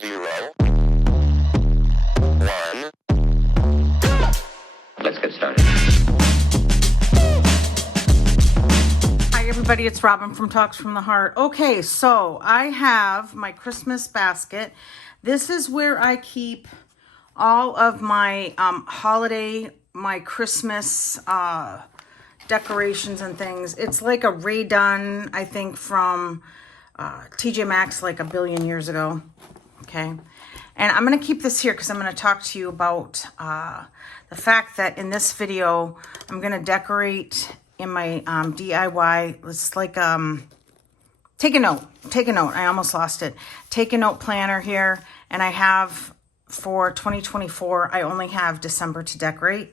0, 1. Let's get started. Hi everybody, it's Robin from Talks from the Heart. Okay, so I have my Christmas basket. This is where I keep all of my my Christmas decorations and things. It's like a redone, I think, from TJ Maxx like a billion years ago. Okay, and I'm going to keep this here because I'm going to talk to you about the fact that in this video, I'm going to decorate in my DIY. It's like, take a note. I almost lost it. Take a note planner here. And I have for 2024, I only have December to decorate.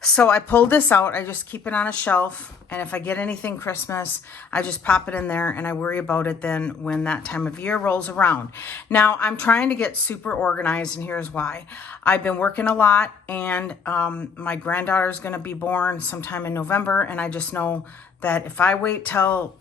So I pulled this out. I just keep it on a shelf. And if I get anything Christmas, I just pop it in there and I worry about it then when that time of year rolls around. Now, I'm trying to get super organized, and here's why. I've been working a lot, and my granddaughter's going to be born sometime in November, and I just know that if I wait till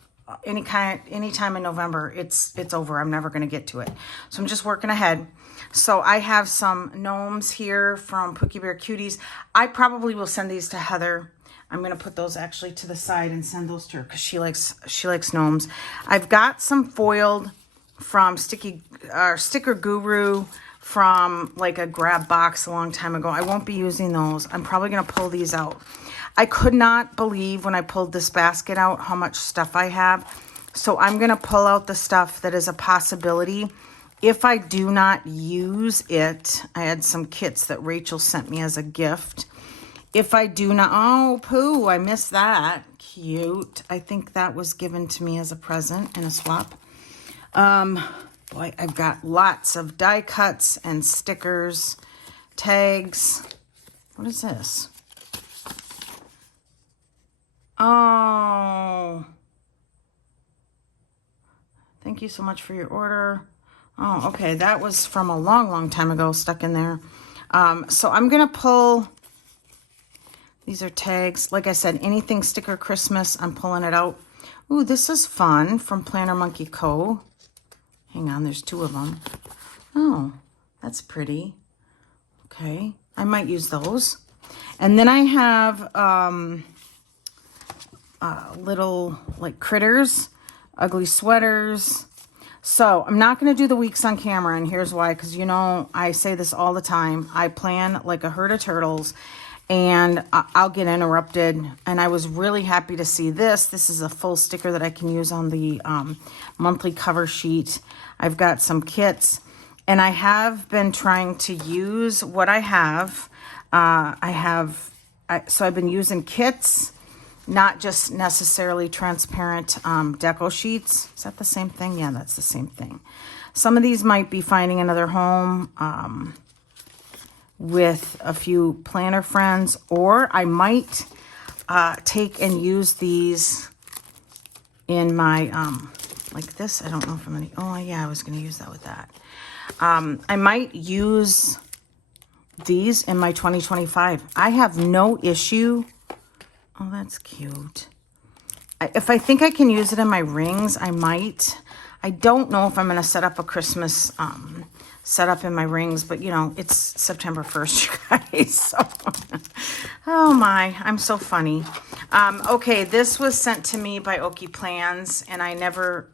any time in November, it's over. I'm never going to get to it. So I'm just working ahead. So I have some gnomes here from Pookie Bear Cuties. I probably will send these to Heather. I'm going to put those actually to the side and send those to her because she likes gnomes. I've got some foiled from Sticker Guru from like a grab box a long time ago. I won't be using those. I'm probably going to pull these out. I could not believe when I pulled this basket out how much stuff I have. So I'm going to pull out the stuff that is a possibility. If I do not use it, I had some kits that Rachel sent me as a gift. If I do not, oh, Pooh, I missed that. Cute. I think that was given to me as a present in a swap. Boy, I've got lots of die cuts and stickers, tags. What is this? Oh. Thank you so much for your order. Oh, okay. That was from a long, long time ago, stuck in there. So I'm going to pull, these are tags. Like I said, anything sticker Christmas, I'm pulling it out. Ooh, this is fun from Planner Monkey Co. Hang on, there's two of them. Oh, that's pretty. Okay, I might use those. And then I have little like critters, ugly sweaters. So I'm not going to do the weeks on camera, and here's why, because you know I say this all the time. I plan like a herd of turtles, and I'll get interrupted. And I was really happy to see this. This is a full sticker that I can use on the monthly cover sheet. I've got some kits, and I have been trying to use what I have. So I've been using kits, not just necessarily transparent deco sheets. Is that the same thing? Yeah, that's the same thing. Some of these might be finding another home with a few planner friends, or I might take and use these in my, like this. I don't know if I'm going to, oh yeah, I was going to use that with that. I might use these in my 2025. I have no issue. Oh, that's cute. If I think I can use it in my rings, I might. I don't know if I'm going to set up a Christmas setup in my rings, but you know, it's September 1st, you guys. So, oh my, I'm so funny. Okay, this was sent to me by Okie Plans, and I never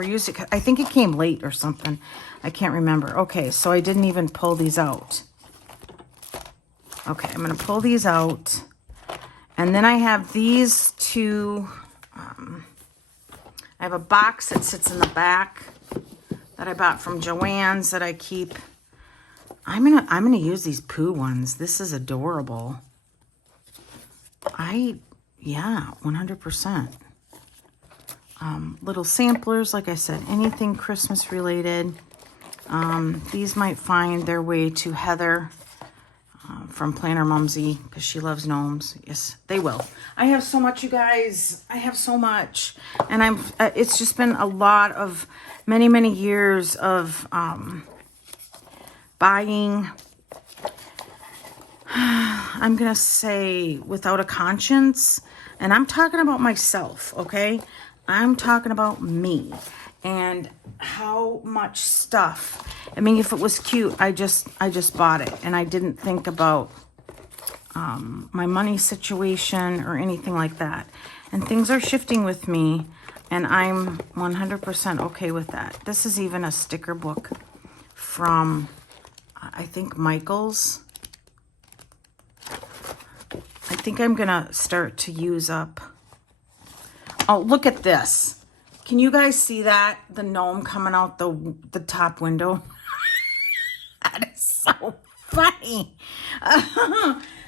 used it. I think it came late or something. I can't remember. Okay, so I didn't even pull these out. Okay, I'm going to pull these out. And then I have these two, I have a box that sits in the back that I bought from Joann's that I keep. I'm gonna use these Pooh ones. This is adorable. Yeah, 100%. Little samplers, like I said, anything Christmas related. These might find their way to Heather. From Planner Mumsy, because she loves gnomes. Yes, they will. I have so much, you guys. I have so much. And it's just been a lot of many, many years of buying, I'm going to say, without a conscience. And I'm talking about myself, okay? I'm talking about me. and how much stuff. I mean, if it was cute, I just bought it, and I didn't think about my money situation or anything like that. And things are shifting with me, and I'm 100% okay with that. This is even a sticker book from, I think, Michael's. I think I'm gonna start to use up. Oh, look at this. Can you guys see that? The gnome coming out the top window. That is so funny.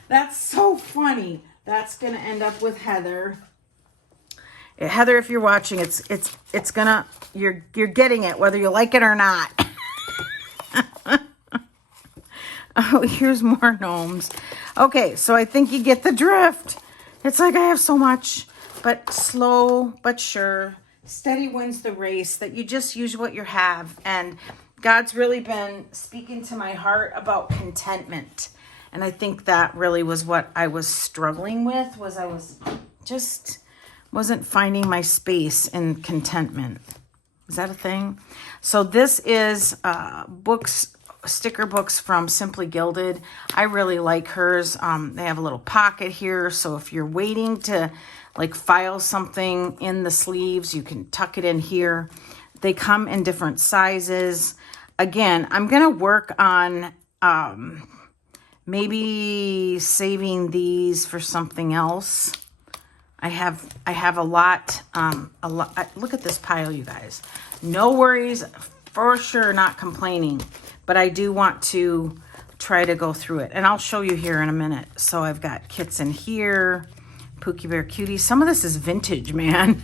That's so funny. That's gonna end up with Heather. Heather, if you're watching, it's gonna, you're getting it whether you like it or not. Oh, here's more gnomes. Okay, so I think you get the drift. It's like I have so much, but slow but sure. Steady wins the race, that you just use what you have. And God's really been speaking to my heart about contentment. And I think that really was what I was struggling with, was I was just wasn't finding my space in contentment. Is that a thing? So this is sticker books from Simply Gilded. I really like hers. They have a little pocket here, so if you're waiting to like file something in the sleeves, you can tuck it in here. They come in different sizes. Again, I'm gonna work on maybe saving these for something else. I have a lot. Look at this pile, you guys. No worries, for sure, not complaining. But I do want to try to go through it. And I'll show you here in a minute. So I've got kits in here. Pookie Bear Cuties. Some of this is vintage, man.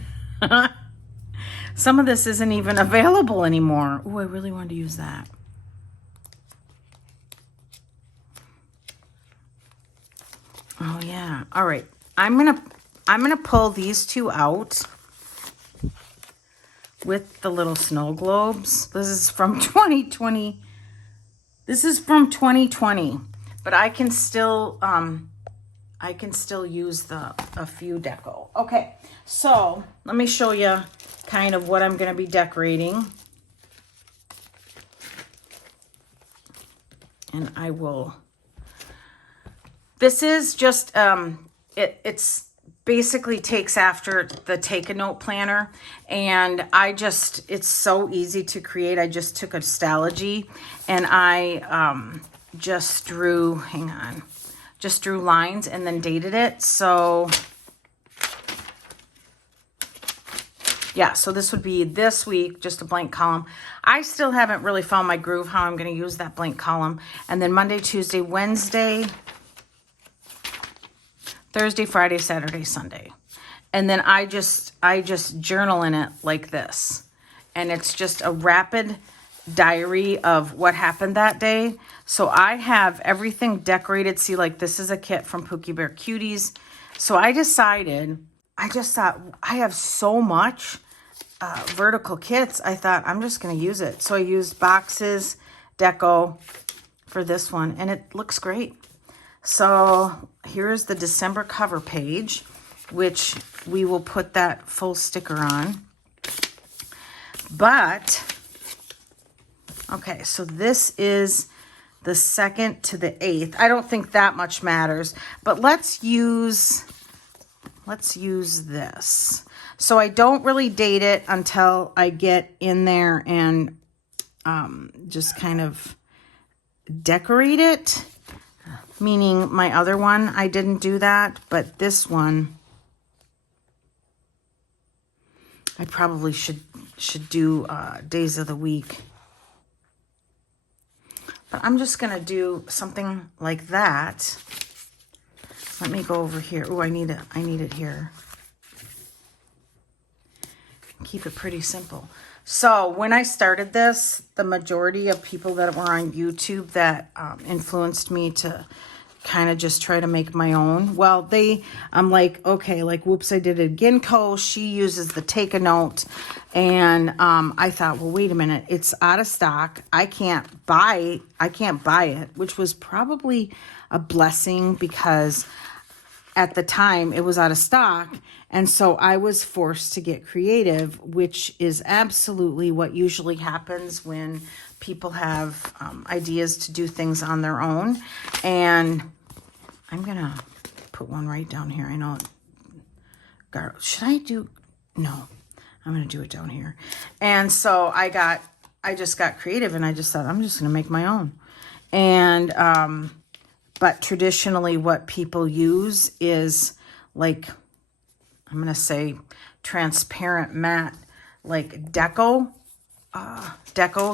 Some of this isn't even available anymore. Oh, I really wanted to use that. Oh, yeah. All right. I'm gonna pull these two out with the little snow globes. This is from 2020. This is from 2020, but I can still use a few deco. Okay, so let me show you kind of what I'm going to be decorating. And I will, this is just, it's basically takes after the Take a Note planner, and it's so easy to create. I just took a Stalogy and I just drew lines and then dated it. So yeah, so this would be this week, just a blank column. I still haven't really found my groove, how I'm going to use that blank column. And then Monday, Tuesday, Wednesday, Thursday, Friday, Saturday, Sunday. And then I just journal in it like this. And it's just a rapid diary of what happened that day. So I have everything decorated. See, like this is a kit from Pookie Bear Cuties. So I just thought, I have so much vertical kits. I thought, I'm just going to use it. So I used boxes, deco for this one, and it looks great. So here's the December cover page, which we will put that full sticker on. But, okay, so this is the 2nd to the 8th. I don't think that much matters, but let's use this. So I don't really date it until I get in there and just kind of decorate it. Meaning my other one, I didn't do that, but this one, I probably should do days of the week. But I'm just gonna do something like that. Let me go over here. Oh, I need it here. Keep it pretty simple. So when I started this, the majority of people that were on YouTube that influenced me to kind of just try to make my own, well, I'm like, okay, like Whoops, I Did It Again Co. She uses the Take a Note. And I thought, well, wait a minute, it's out of stock. I can't buy it, which was probably a blessing because at the time it was out of stock. And so I was forced to get creative, which is absolutely what usually happens when people have ideas to do things on their own. And I'm going to put one right down here. I know. Should I do? No, I'm going to do it down here. And so I just got creative, and I just thought, I'm just going to make my own. And, but traditionally what people use is like, I'm going to say transparent matte, like deco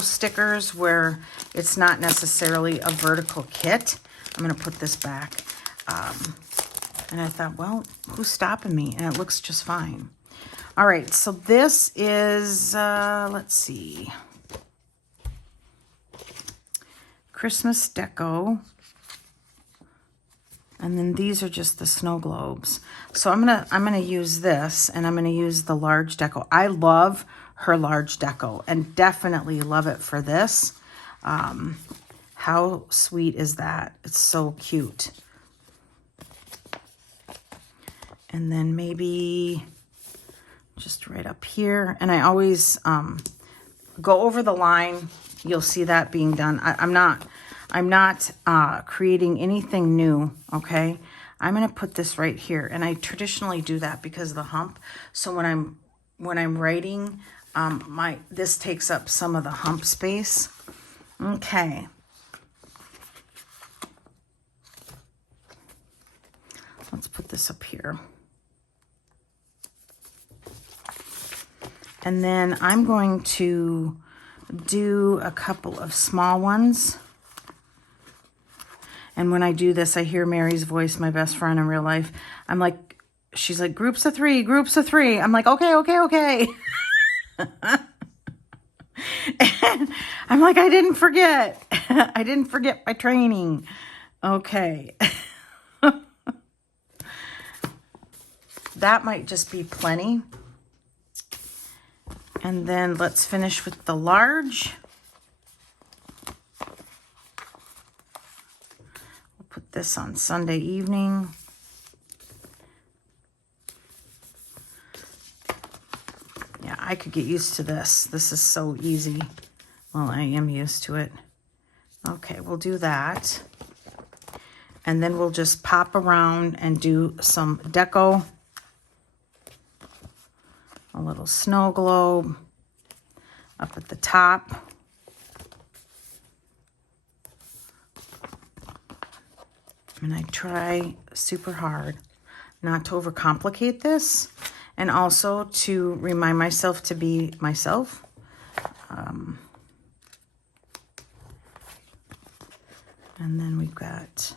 stickers, where it's not necessarily a vertical kit. I'm going to put this back. And I thought, well, who's stopping me? And it looks just fine. All right, so this is, let's see, Christmas deco. And then these are just the snow globes. So I'm gonna use this, and I'm gonna use the large deco. I love her large deco, and definitely love it for this. How sweet is that? It's so cute. And then maybe just right up here. And I always go over the line. You'll see that being done. I'm not creating anything new, okay? I'm gonna put this right here, and I traditionally do that because of the hump. So when I'm writing, this takes up some of the hump space. Okay. Let's put this up here. And then I'm going to do a couple of small ones. And when I do this, I hear Mary's voice, my best friend in real life. I'm like, she's like, groups of three, groups of three. I'm like, okay, okay, okay. And I'm like, I didn't forget. I didn't forget my training. Okay. That might just be plenty. And then let's finish with the large. We'll put this on Sunday evening. Yeah, I could get used to this. This is so easy. Well, I am used to it. Okay, we'll do that. And then we'll just pop around and do some deco. A little snow globe up at the top. And I try super hard not to overcomplicate this, and also to remind myself to be myself. And then we've got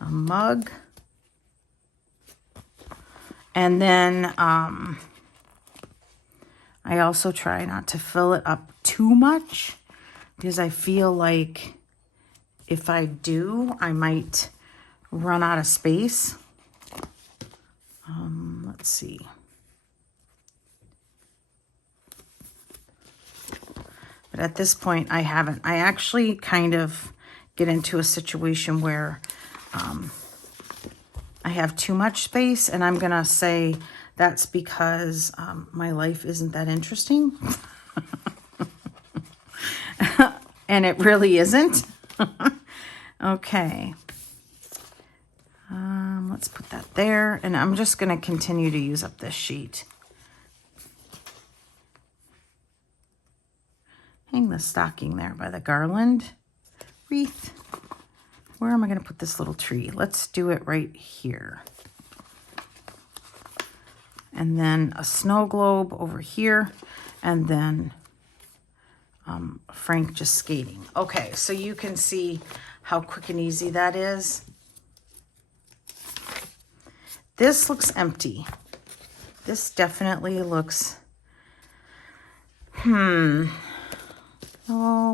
a mug. And then I also try not to fill it up too much, because I feel like if I do, I might run out of space. Let's see. But at this point, I haven't. I actually kind of get into a situation where I have too much space, and I'm going to say that's because my life isn't that interesting. And it really isn't. Okay. Let's put that there, and I'm just going to continue to use up this sheet. Hang the stocking there by the garland wreath. Where am I going to put this little tree? Let's do it right here. And then a snow globe over here, and then Frank just skating. Okay, so you can see how quick and easy that is. This looks empty. This definitely looks, no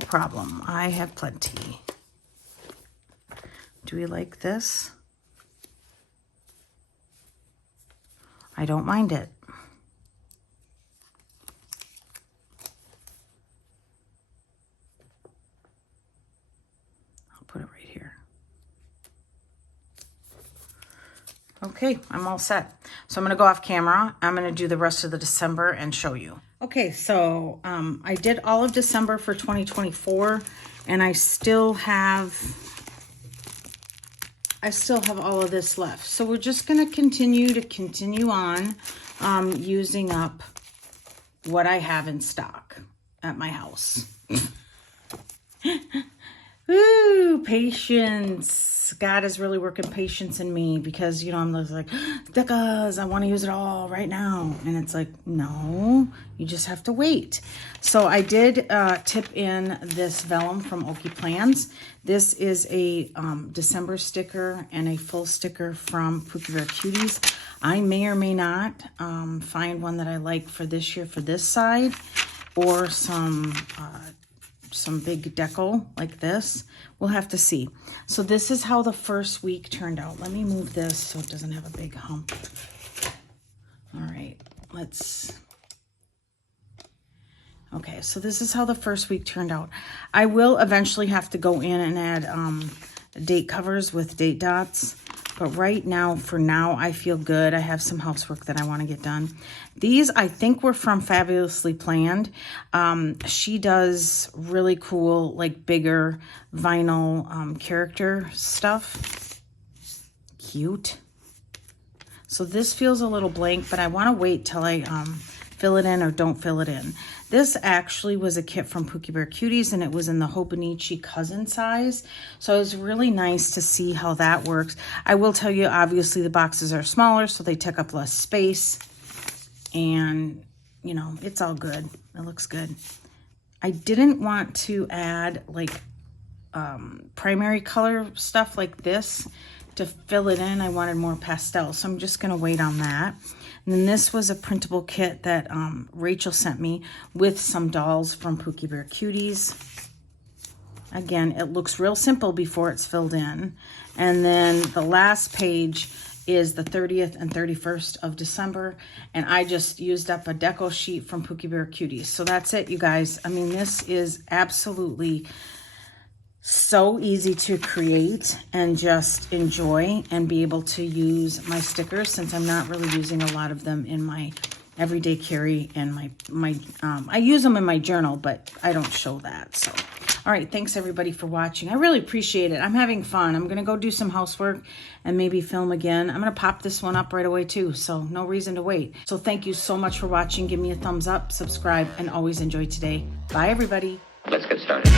problem. I have plenty. Do we like this? I don't mind it. I'll put it right here. Okay, I'm all set. So I'm going to go off camera. I'm going to do the rest of the December and show you. Okay, so I did all of December for 2024, and I still have all of this left. So we're just going to continue on using up what I have in stock at my house. Woo, patience. God is really working patience in me because, you know, I'm like, stickers, I want to use it all right now. And it's like, no, you just have to wait. So I did tip in this vellum from Okie Plans. This is a December sticker and a full sticker from Pookie Bear Cuties. I may or may not find one that I like for this year for this side, or some big deco like this. We'll have to see. So this is how the first week turned out. Let me move this so it doesn't have a big hump. All right, okay, so this is how the first week turned out. I will eventually have to go in and add date covers with date dots. But right now, for now, I feel good. I have some housework that I want to get done. These, I think, were from Fabulously Planned. She does really cool, like, bigger vinyl character stuff. Cute. So this feels a little blank, but I want to wait till I fill it in or don't fill it in. This actually was a kit from Pookie Bear Cuties, and it was in the Hobonichi cousin size. So it was really nice to see how that works. I will tell you, obviously, the boxes are smaller, so they take up less space. And, you know, it's all good. It looks good. I didn't want to add, like, primary color stuff like this to fill it in. I wanted more pastel, so I'm just going to wait on that. And then this was a printable kit that Rachel sent me with some dolls from Pookie Bear Cuties. Again, it looks real simple before it's filled in. And then the last page is the 30th and 31st of December. And I just used up a deco sheet from Pookie Bear Cuties. So that's it, you guys. I mean, this is absolutely so easy to create and just enjoy and be able to use my stickers, since I'm not really using a lot of them in my everyday carry and my I use them in my journal, but I don't show that. So all right, thanks everybody for watching. I really appreciate it. I'm having fun. I'm gonna go do some housework and maybe film again. I'm gonna pop this one up right away too, so no reason to wait. So thank you so much for watching. Give me a thumbs up, subscribe, and always enjoy today. Bye everybody. Let's get started.